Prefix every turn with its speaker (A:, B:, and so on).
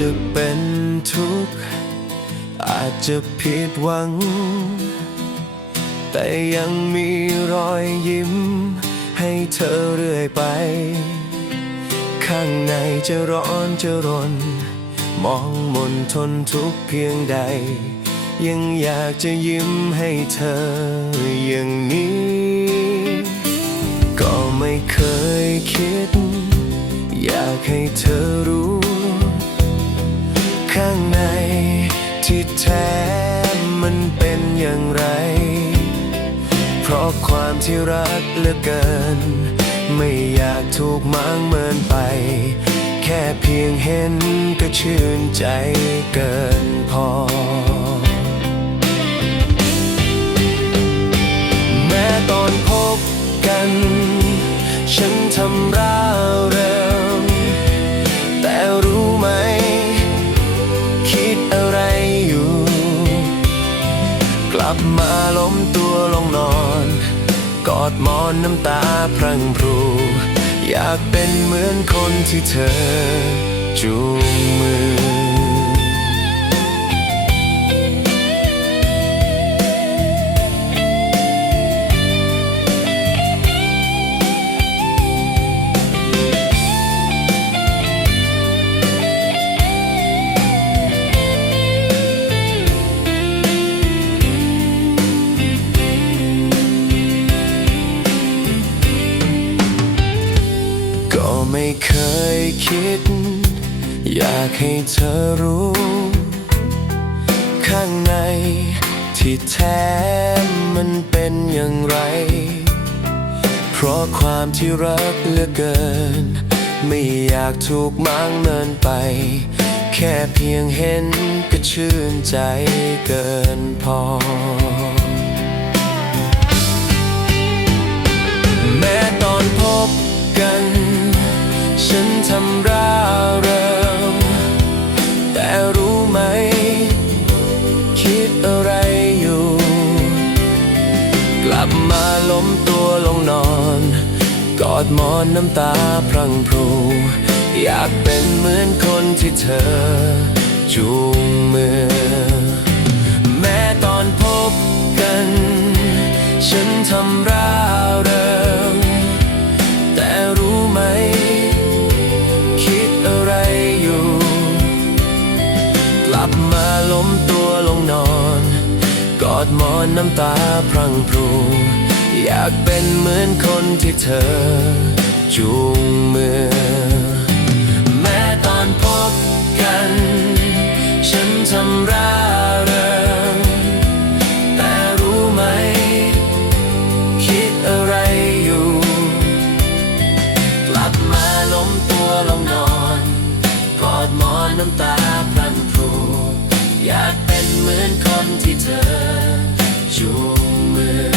A: จะเป็นทุกข์ อาจจะผิดหวัง แต่ยังมีรอยยิ้ม ให้เธอเรื่อยไป ข้างในจะร้อนจะรน มองมนทนทุกเพียงใด ยังอยากจะยิ้มให้เธออย่างนี้ ก็ไม่เคยคิด อยากให้เธอรู้ เพราะความที่รักเหลือเกิน ไม่อยากถูกมางเมินไป แค่เพียงเห็นก็ชื่นใจเกินพอ กอดหมอนน้ำตาพรังพรู อยากเป็นเหมือนคนที่เธอจูงมือ ไม่เคยคิด อยากให้เธอรู้ ข้างในที่แท้มันเป็นอย่างไร เพราะความที่รักเหลือเกิน ไม่อยากถูกมางเมินไป แค่เพียงเห็นก็ชื่นใจเกินพอ กลับมาล้มตัวลงนอน กอดหมอนน้ำตาพรังพรู อยากเป็นเหมือนคนที่เธอ จูงมือ แม้ตอนพบกัน ฉันทำร้าย อดหมอนน้ำตาพรังพรู อยากเป็นเหมือนคนที่เธอ จูงมือ แม้ตอนพบกัน ฉันทำร้าเริงแต่รู้ไหมคิดอะไรอยู่กลับมาล้มตัวลงนอนกอดหมอนน้ำตาพลันพรูอยากเป็นเหมือนคนที่เธอ จูงมือ